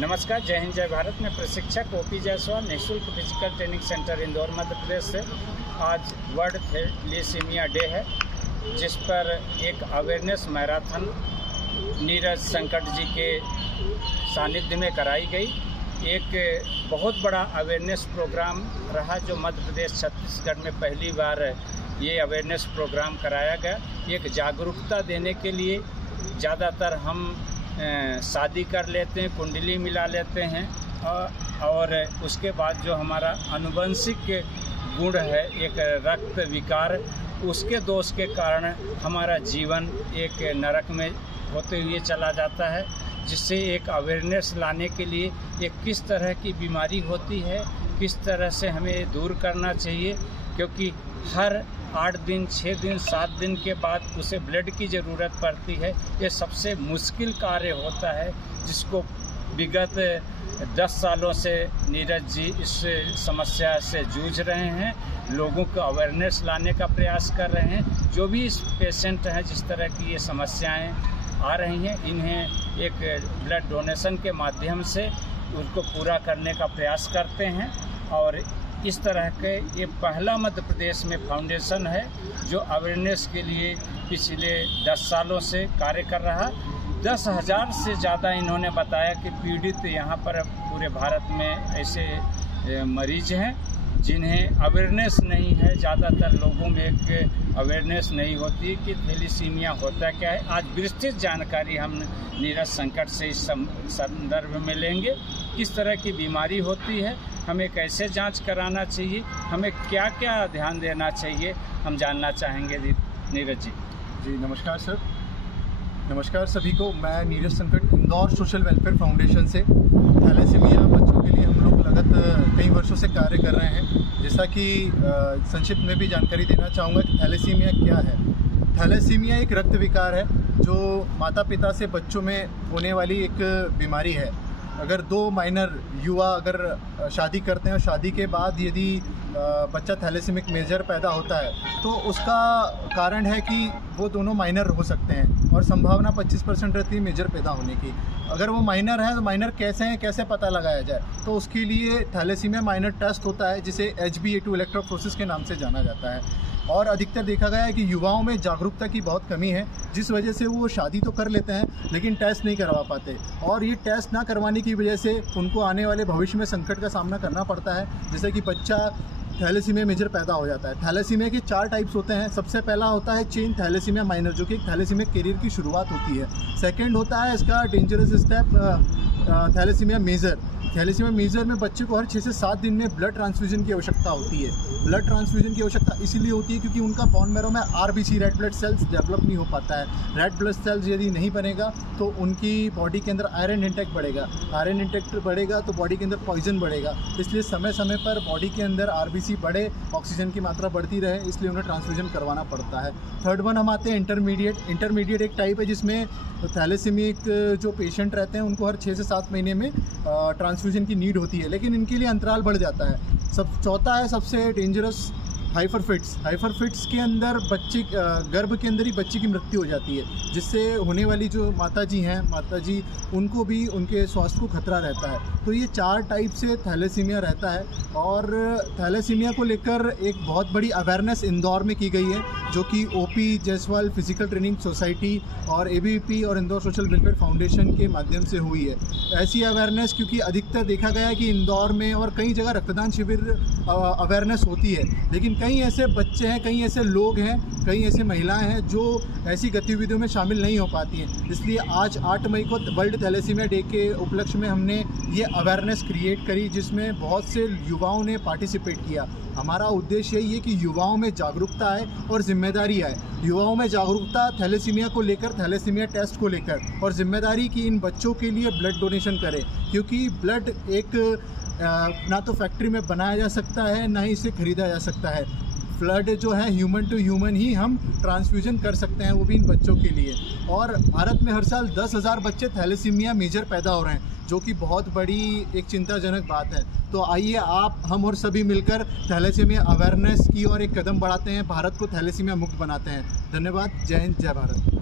नमस्कार, जय हिंद, जय भारत। मैं प्रशिक्षक ओपी जायसवाल, निःशुल्क physical training centre Indore Madhya Pradesh से। आज वर्ल्ड थैलेसीमिया डे है, जिस पर एक अवेयरनेस मैराथन नीरज संकट जी के सानिध्य में कराई गई। एक बहुत बड़ा अवेयरनेस प्रोग्राम रहा, जो मध्य प्रदेश छत्तीसगढ़ में पहली बार ये अवेयरनेस प्रोग्राम कराया गया। एक जागरूकता देने के लिए ज़्यादातर हम शादी कर लेते हैं, कुंडली मिला लेते हैं और उसके बाद जो हमारा आनुवंशिक गुण है, एक रक्त विकार, उसके दोष के कारण हमारा जीवन एक नरक में होते हुए चला जाता है। जिससे एक अवेयरनेस लाने के लिए एक किस तरह की बीमारी होती है, किस तरह से हमें दूर करना चाहिए, क्योंकि हर 8 दिन, 6 दिन, 7 दिन के बाद उसे ब्लड की ज़रूरत पड़ती है। ये सबसे मुश्किल कार्य होता है, जिसको विगत 10 सालों से नीरज जी इस समस्या से जूझ रहे हैं। लोगों को अवेयरनेस लाने का प्रयास कर रहे हैं। जो भी इस पेशेंट हैं, जिस तरह की ये समस्याएं आ रही हैं, इन्हें एक ब्लड डोनेशन के माध्यम से उनको पूरा करने का प्रयास करते हैं। और इस तरह के ये पहला मध्य प्रदेश में फाउंडेशन है जो अवेयरनेस के लिए पिछले 10 सालों से कार्य कर रहा। 10,000 से ज़्यादा इन्होंने बताया कि पीड़ित यहाँ पर पूरे भारत में ऐसे मरीज हैं जिन्हें अवेयरनेस नहीं है। ज़्यादातर लोगों में एक अवेयरनेस नहीं होती कि थैलेसीमिया होता क्या है। आज विस्तृत जानकारी हम नीरज संकट से इस संदर्भ में लेंगे। किस तरह की बीमारी होती है, हमें कैसे जांच कराना चाहिए, हमें क्या क्या ध्यान देना चाहिए, हम जानना चाहेंगे नीरज जी। जी नमस्कार सर, नमस्कार सभी को। मैं नीरज संकट इंदौर सोशल वेलफेयर फाउंडेशन से थैलेसीमिया बच्चों के लिए हम लोग लगत कई वर्षों से कार्य कर रहे हैं। जैसा कि संक्षिप्त में भी जानकारी देना चाहूँगा कि थैलेसीमिया क्या है। थैलेसीमिया एक रक्त विकार है जो माता पिता से बच्चों में होने वाली एक बीमारी है। अगर 2 माइनर युवा अगर शादी करते हैं और शादी के बाद यदि बच्चा थैलेसीमिक मेजर पैदा होता है, तो उसका कारण है कि वो दोनों माइनर हो सकते हैं और संभावना 25% रहती है मेजर पैदा होने की। अगर वो माइनर है तो माइनर कैसे हैं, कैसे पता लगाया जाए, तो उसके लिए थैलेसीमिया माइनर टेस्ट होता है, जिसे HbA2 इलेक्ट्रोफोरेसिस के नाम से जाना जाता है। और अधिकतर देखा गया है कि युवाओं में जागरूकता की बहुत कमी है, जिस वजह से वो शादी तो कर लेते हैं लेकिन टेस्ट नहीं करवा पाते। और ये टेस्ट ना करवाने की वजह से उनको आने वाले भविष्य में संकट का सामना करना पड़ता है, जैसे कि बच्चा थैलेसीमिया मेजर पैदा हो जाता है। थैलेसीमिया के 4 टाइप्स होते हैं। सबसे पहला होता है चेन थैलेसीमिया माइनर, जो कि एक थैलेसीमिया कैरियर की शुरुआत होती है। सेकंड होता है इसका dangerous step thalassemia major. Thalassemia major में बच्चे को हर 6 से 7 दिन में ब्लड ट्रांसफ्यूजन की आवश्यकता होती है। ब्लड ट्रांसफ्यूजन की आवश्यकता इसीलिए होती है क्योंकि उनका बोन मैरो में RBC red blood cells develop नहीं हो पाता है। रेड ब्लड सेल्स यदि नहीं बनेगा तो उनकी बॉडी के अंदर आयरन इंटेक बढ़ेगा। आयरन इंटेक बढ़ेगा तो बॉडी के अंदर पॉइजन बढ़ेगा। इसलिए समय समय पर बॉडी के अंदर RBC बढ़े, ऑक्सीजन की मात्रा बढ़ती रहे, इसलिए उन्हें ट्रांसफ्यूजन करवाना पड़ता है। थर्ड वन हम आते हैं इंटरमीडिएट। इंटरमीडिएट एक टाइप है जिसमें थैलेसीमिक जो पेशेंट रहते हैं उनको हर 6 से 7 महीने में ट्रांसफ्यूजन की नीड होती है, लेकिन इनके लिए अंतराल बढ़ जाता है। चौथा है सबसे डेंजरस हाइपरफिट्स। हाइपरफिट्स के अंदर बच्चे गर्भ के अंदर ही बच्चे की मृत्यु हो जाती है, जिससे होने वाली जो माताजी हैं, माताजी उनको भी उनके स्वास्थ्य को खतरा रहता है। तो ये 4 टाइप से थैलेसीमिया रहता है। और थैलेसीमिया को लेकर एक बहुत बड़ी अवेयरनेस इंदौर में की गई है, जो कि OP Jaiswal physical training society और ABVP और इंदौर सोशल वेलफेयर फाउंडेशन के माध्यम से हुई है। ऐसी अवेयरनेस क्योंकि अधिकतर देखा गया है कि इंदौर में और कई जगह रक्तदान शिविर अवेयरनेस होती है, लेकिन कई ऐसे बच्चे हैं, कई ऐसे लोग हैं, कई ऐसे महिलाएं हैं जो ऐसी गतिविधियों में शामिल नहीं हो पाती हैं। इसलिए आज 8 मई को वर्ल्ड थैलेसीमिया डे के उपलक्ष्य में हमने ये अवेयरनेस क्रिएट करी, जिसमें बहुत से युवाओं ने पार्टिसिपेट किया। हमारा उद्देश्य यही है कि युवाओं में जागरूकता आए और जिम्मेदारी आए। युवाओं में जागरूकता थैलेसीमिया को लेकर, थैलेसीमिया टेस्ट को लेकर, और जिम्मेदारी की इन बच्चों के लिए ब्लड डोनेशन करें, क्योंकि ब्लड एक ना तो फैक्ट्री में बनाया जा सकता है, ना ही इसे खरीदा जा सकता है। ब्लड जो है ह्यूमन टू ह्यूमन ही हम ट्रांसफ्यूजन कर सकते हैं, वो भी इन बच्चों के लिए। और भारत में हर साल 10,000 बच्चे थैलेसीमिया मेजर पैदा हो रहे हैं, जो कि बहुत बड़ी एक चिंताजनक बात है। तो आइए आप, हम और सभी मिलकर थैलेसीमिया अवेयरनेस की और एक कदम बढ़ाते हैं, भारत को थैलेसीमिया मुक्त बनाते हैं। धन्यवाद। जय हिंद, जय भारत।